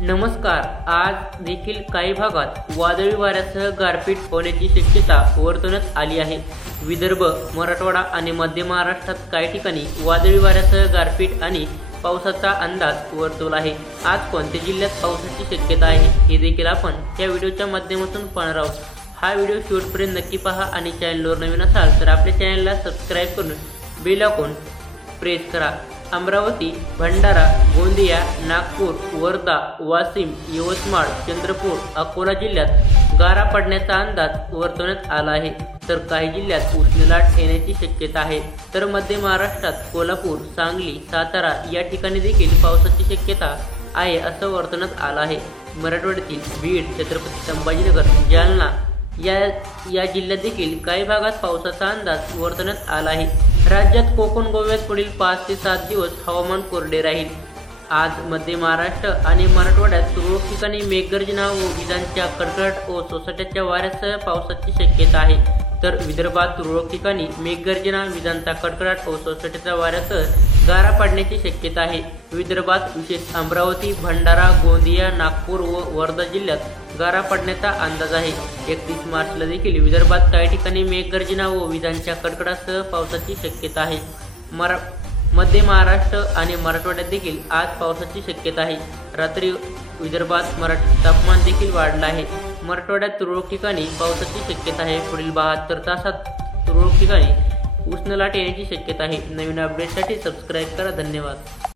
नमस्कार. आज देखील काही भागात वादळी वाऱ्यासह गारपीट होण्याची शक्यता वर्तवण्यात आली आहे. विदर्भ, मराठवाडा आणि मध्य महाराष्ट्रात काही ठिकाणी वादळी वाऱ्यासह गारपीट आणि पावसाचा अंदाज वर्तवला आहे. आज कोणत्या जिल्ह्यात पावसाची शक्यता आहे हे देखील आपण या व्हिडिओच्या माध्यमातून पाहणार आहोत. हा व्हिडिओ शेवटपर्यंत नक्की पहा आणि चॅनलवर नवीन असाल तर आपल्या चॅनलला सबस्क्राईब करून बेल आयकॉन प्रेस करा. अमरावती, भंडारा, गोंदिया, नागपूर, वर्धा, वाशिम, यवतमाळ, चंद्रपूर, अकोला जिल्ह्यात गारा पडण्याचा अंदाज वर्तवण्यात आला आहे, तर काही जिल्ह्यात उष्णलाट येण्याची शक्यता आहे. तर मध्य महाराष्ट्रात कोल्हापूर, सांगली, सातारा या ठिकाणी देखील पावसाची शक्यता आहे असं वर्तवण्यात आलं आहे. मराठवाड्यातील बीड, छत्रपती संभाजीनगर, जालना या जिल्ह्यात देखील काही भागात पावसाचा अंदाज वर्तवण्यात आला आहे. राज्यात कोकण, गोव्यात पुढील 5 ते 7 दिवस हवामान कोरडे राहील. आज मध्य महाराष्ट्र आणि मराठवाड्यात तुरळक ठिकाणी मेघगर्जना व विजांच्या कडकडाट व सोसाट्याच्या वाऱ्यासह पावसाची शक्यता आहे. तर विदर्भात तुरळक ठिकाणी मेघगर्जना, विजांचा कडकडाट व सोसाट्याच्या वाऱ्यासह गारा पडण्याची शक्यता आहे. विदर्भात विशेष अमरावती, भंडारा, गोंदिया, नागपूर व वर्धा जिल्ह्यात गारा पडण्याचा अंदाज आहे. 31 मार्चला देखील विदर्भात काही ठिकाणी मेघगर्जना व विजांच्या कडकडाटासह पावसाची शक्यता आहे. मध्य महाराष्ट्र आणि मराठवाड्यात देखील आज पावसाची शक्यता आहे. रात्री विदर्भात तापमान देखील वाढलं आहे. मराठवाड्यात तुरळक ठिकाणी पावसाची शक्यता आहे. पुढील 72 तासात तुरळक ठिकाणी उष्णलाट येण्याची शक्यता आहे. नवीन अपडेटसाठी सबस्क्राईब करा. धन्यवाद.